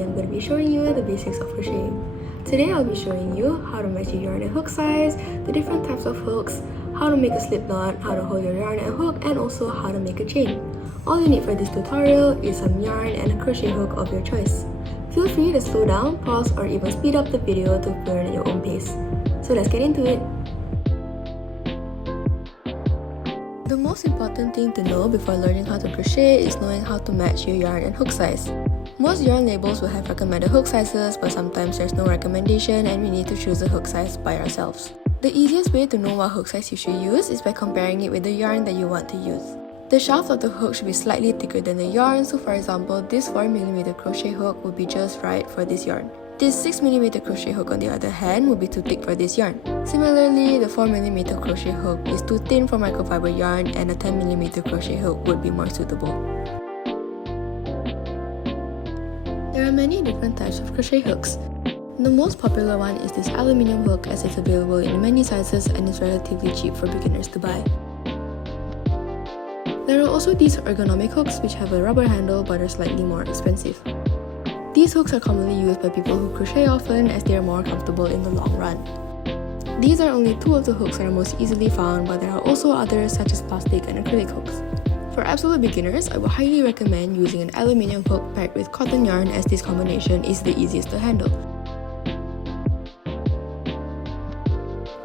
today I'm going to be showing you the basics of crocheting. Today I'll be showing you how to match your yarn and hook size, the different types of hooks, how to make a slip knot, how to hold your yarn and hook, and also how to make a chain. All you need for this tutorial is some yarn and a crochet hook of your choice. Feel free to slow down, pause, or even speed up the video to learn at your own pace. So let's get into it! The most important thing to know before learning how to crochet is knowing how to match your yarn and hook size. Most yarn labels will have recommended hook sizes, but sometimes there's no recommendation and we need to choose a hook size by ourselves. The easiest way to know what hook size you should use is by comparing it with the yarn that you want to use. The shaft of the hook should be slightly thicker than the yarn, so for example, this 4mm crochet hook would be just right for this yarn. This 6mm crochet hook on the other hand would be too thick for this yarn. Similarly, the 4mm crochet hook is too thin for microfiber yarn and a 10mm crochet hook would be more suitable. There are many different types of crochet hooks. The most popular one is this aluminium hook, as it's available in many sizes and is relatively cheap for beginners to buy. There are also these ergonomic hooks which have a rubber handle but are slightly more expensive. These hooks are commonly used by people who crochet often as they are more comfortable in the long run. These are only two of the hooks that are most easily found, but there are also others such as plastic and acrylic hooks. For absolute beginners, I would highly recommend using an aluminium hook paired with cotton yarn, as this combination is the easiest to handle.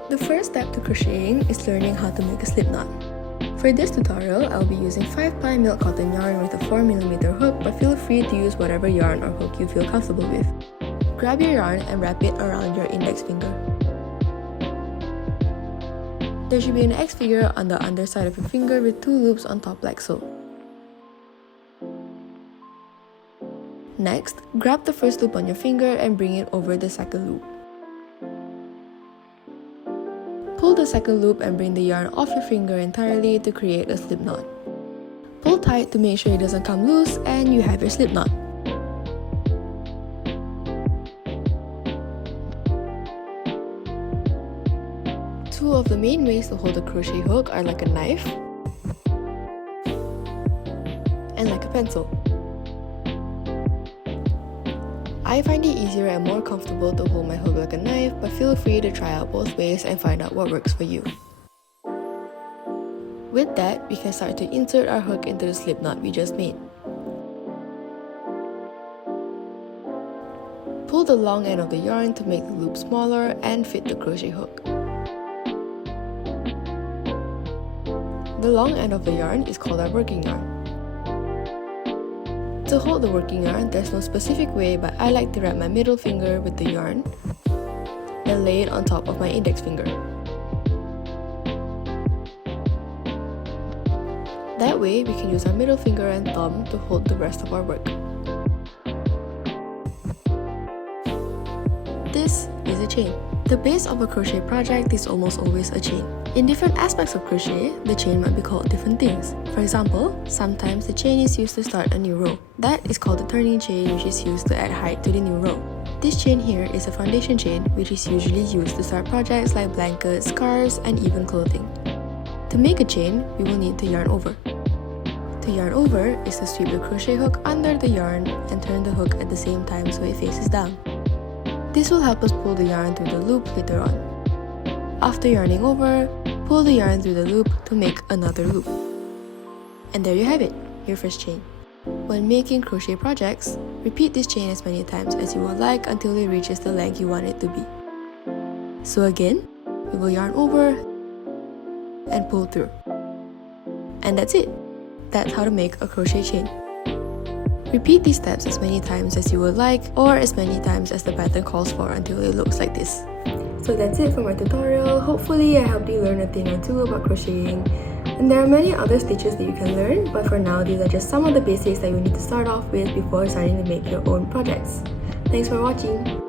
The first step to crocheting is learning how to make a slip knot. For this tutorial, I'll be using 5-ply milk cotton yarn with a 4mm hook, but feel free to use whatever yarn or hook you feel comfortable with. Grab your yarn and wrap it around your index finger. There should be an X figure on the underside of your finger with 2 loops on top like so. Next, grab the first loop on your finger and bring it over the second loop. Pull the second loop and bring the yarn off your finger entirely to create a slip knot. Pull tight to make sure it doesn't come loose and you have your slip knot. Two of the main ways to hold a crochet hook are like a knife and like a pencil. I find it easier and more comfortable to hold my hook like a knife, but feel free to try out both ways and find out what works for you. With that, we can start to insert our hook into the slip knot we just made. Pull the long end of the yarn to make the loop smaller and fit the crochet hook. The long end of the yarn is called our working yarn. To hold the working yarn, there's no specific way, but I like to wrap my middle finger with the yarn and lay it on top of my index finger. That way, we can use our middle finger and thumb to hold the rest of our work. This is a chain. The base of a crochet project is almost always a chain. In different aspects of crochet, the chain might be called different things. For example, sometimes the chain is used to start a new row. That is called the turning chain, which is used to add height to the new row. This chain here is a foundation chain, which is usually used to start projects like blankets, scarves, and even clothing. To make a chain, we will need to yarn over. To yarn over is to sweep the crochet hook under the yarn and turn the hook at the same time so it faces down. This will help us pull the yarn through the loop later on. After yarning over, pull the yarn through the loop to make another loop. And there you have it, your first chain. When making crochet projects, repeat this chain as many times as you would like until it reaches the length you want it to be. So again, we will yarn over and pull through. And that's it. That's how to make a crochet chain. Repeat these steps as many times as you would like, or as many times as the pattern calls for until it looks like this. So that's it for my tutorial. Hopefully I helped you learn a thing or two about crocheting. And there are many other stitches that you can learn, but for now these are just some of the basics that you need to start off with before starting to make your own projects. Thanks for watching!